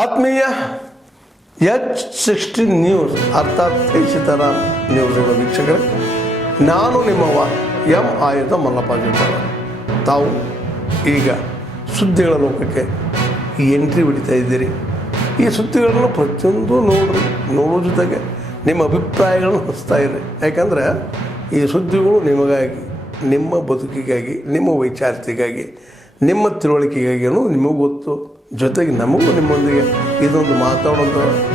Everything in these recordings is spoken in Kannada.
ಆತ್ಮೀಯ H16 ನ್ಯೂಸ್ ಅರ್ಥಾತ್ ಸೀತಾರಾಮ್ ನ್ಯೂಸ್ಗಳ ವೀಕ್ಷಕರೇ, ನಾನು ನಿಮ್ಮವ ಎಂ ಆಯುಧ ಮಲ್ಲಪ್ಪ ಜೊತೆ. ತಾವು ಈಗ ಸುದ್ದಿಗಳ ಲೋಕಕ್ಕೆ ಎಂಟ್ರಿ ಹೊಡಿತಾ ಇದ್ದೀರಿ. ಈ ಸುದ್ದಿಗಳನ್ನು ಪ್ರತಿಯೊಂದು ನೋಡೋ ಜೊತೆಗೆ ನಿಮ್ಮ ಅಭಿಪ್ರಾಯಗಳನ್ನು ಹಚ್ತಾ ಇರಿ. ಯಾಕಂದರೆ ಈ ಸುದ್ದಿಗಳು ನಿಮಗಾಗಿ, ನಿಮ್ಮ ಬದುಕಿಗಾಗಿ, ನಿಮ್ಮ ವೈಚಾರಿಕೆಗಾಗಿ, ನಿಮ್ಮ ತಿಳುವಳಿಕೆಗಾಗಿ ಅನ್ನೋದು ನಿಮಗೂ ಗೊತ್ತು. ಜೊತೆಗೆ ನಮಗೂ ನಿಮ್ಮೊಂದಿಗೆ ಇದೊಂದು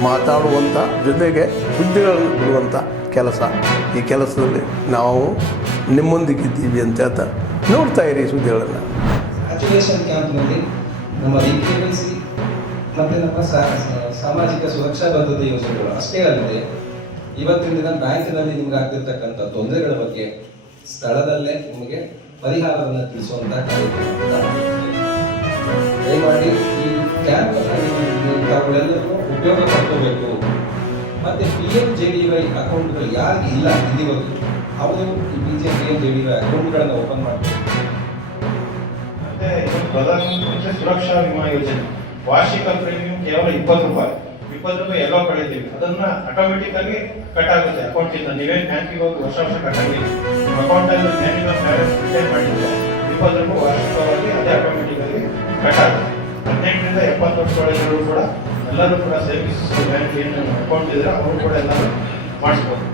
ಮಾತಾಡುವಂಥ ಜೊತೆಗೆ ಸುದ್ದಿಗಳನ್ನು ಬಿಡುವಂಥ ಕೆಲಸ. ಈ ಕೆಲಸದಲ್ಲಿ ನಾವು ನಿಮ್ಮೊಂದಿಗಿದ್ದೀವಿ ಅಂತ ಹೇಳ್ತಾ ನೋಡ್ತಾ ಇರಿ ಸುದ್ದಿಗಳನ್ನು. ಸ್ಯಾಚುರೇಷನ್ ಕ್ಯಾಂಪ್ನಲ್ಲಿ ನಮ್ಮ DKBC ಮತ್ತು ನಮ್ಮ ಸಾಮಾಜಿಕ ಸುರಕ್ಷಾ ಭದ್ರತೆ ಯೋಜನೆಗಳು ಅಷ್ಟೇ ಅಲ್ಲದೆ ಇವತ್ತಿನ ದಿನ ಬ್ಯಾಂಕಿನಲ್ಲಿ ನಿಮ್ಗೆ ಆಗ್ತಿರ್ತಕ್ಕಂಥ ತೊಂದರೆಗಳ ಬಗ್ಗೆ ಸ್ಥಳದಲ್ಲೇ ನಿಮಗೆ ಪರಿಹಾರವನ್ನು ತಿಳಿಸುವಂಥ ಕಾರ್ಯಕ್ರಮ. ದಯಮಾಡಿ ಈ ಕ್ಯಾಂಪ್ ತಾವುಗಳೆಲ್ಲರೂ ಉಪಯೋಗ ಪಡ್ಕೋಬೇಕು. ಮತ್ತೆ PMJDY ಅಕೌಂಟ್ಗಳು ಯಾರಿಗೆ ಇಲ್ಲ ಇಲ್ಲಿವರೆಗೂ ಅವರು ಈ PMJDY ಅಕೌಂಟ್ಗಳನ್ನು ಓಪನ್ ಮಾಡಬೇಕು. ಮತ್ತೆ ಪ್ರಧಾನಮಂತ್ರಿ ಸುರಕ್ಷಾ ವಿಮಾ ಯೋಜನೆ ವಾರ್ಷಿಕ ಪ್ರೀಮಿಯಂ ಕೇವಲ 20 ರೂಪಾಯಿ ಎಲ್ಲೋ ಕಳಿತೀವಿ. ಅದನ್ನ ಆಟೋಮೆಟಿಕ್ ಆಗಿ ಕಟ್ ಆಗುತ್ತೆ ಅಕೌಂಟ್ ಇಂದ. ನೀವೇನು ಬ್ಯಾಂಕಿಗೆ ಹೋಗಿ ವರ್ಷ ಕಟ್ ಆಗಿಲ್ಲ, ಅಕೌಂಟ್ ಅಲ್ಲಿ ಮ್ಯಾಕ್ಸಿಮಮ್ ಬ್ಯಾಲೆನ್ಸ್ ರಿಟೈನ್ ಮಾಡಿದ್ರೆ 20 ರೂಪಾಯಿ ವಾರ್ಷಿಕವಾಗಿ ಅದೇ ಆಟೋಮೆಟಿಕ್ ಆಗಿ ಕಟ್ ಆಗುತ್ತೆ. 18 ರಿಂದ 70 ವರ್ಷದೊಳಗಿರೋರು ಕೂಡ ಎಲ್ಲರೂ ಕೂಡ ಸೇವಿಂಗ್ಸ್ ಬ್ಯಾಂಕ್ ಏನು ಅಕೌಂಟ್ ಇದ್ರೆ ಅವರು ಕೂಡ ಎಲ್ಲರೂ ಮಾಡಿಸ್ಬೋದು.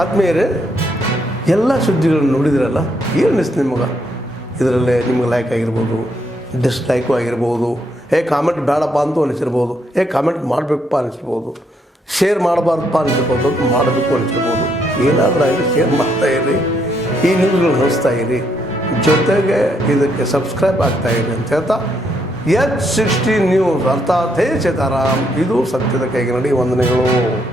ಆದ್ಮೇಲೆ ಎಲ್ಲ ಸುದ್ದಿಗಳನ್ನು ನೋಡಿದ್ರಲ್ಲ, ಏನು ಅನಿಸ್ತು ನಿಮಗೆ? ಇದರಲ್ಲೇ ನಿಮ್ಗೆ ಲೈಕ್ ಆಗಿರ್ಬೋದು, ಡಿಸ್ಲೈಕು ಆಗಿರ್ಬೋದು, ಕಾಮೆಂಟ್ ಬೇಡಪ್ಪ ಅಂತೂ ಅನಿಸಿರ್ಬೋದು, ಕಾಮೆಂಟ್ ಮಾಡಬೇಕಪ್ಪ ಅನಿಸಿರ್ಬೋದು, ಶೇರ್ ಮಾಡಬಾರ್ದಪ್ಪ ಅನಿಸಿರ್ಬೋದು, ಮಾಡಬೇಕು ಅನಿಸಿರ್ಬೋದು. ಏನಾದರೂ ಆಗಲಿ ಶೇರ್ ಮಾಡ್ತಾಯಿರಿ, ಈ ನ್ಯೂಸ್ಗಳನ್ನ ಹಂಚ್ತಾ ಇರಿ, ಜೊತೆಗೆ ಇದಕ್ಕೆ ಸಬ್ಸ್ಕ್ರೈಬ್ ಆಗ್ತಾಯಿರಿ ಅಂತ ಹೇಳ್ತಾ H16 ನ್ಯೂಸ್ ಅರ್ಥಾತ್ ಸೀತಾರಾಮ್ ಇದು ಸತ್ಯದ ಕೈಗೆ ನಡಿ. ವಂದನೆಗಳು.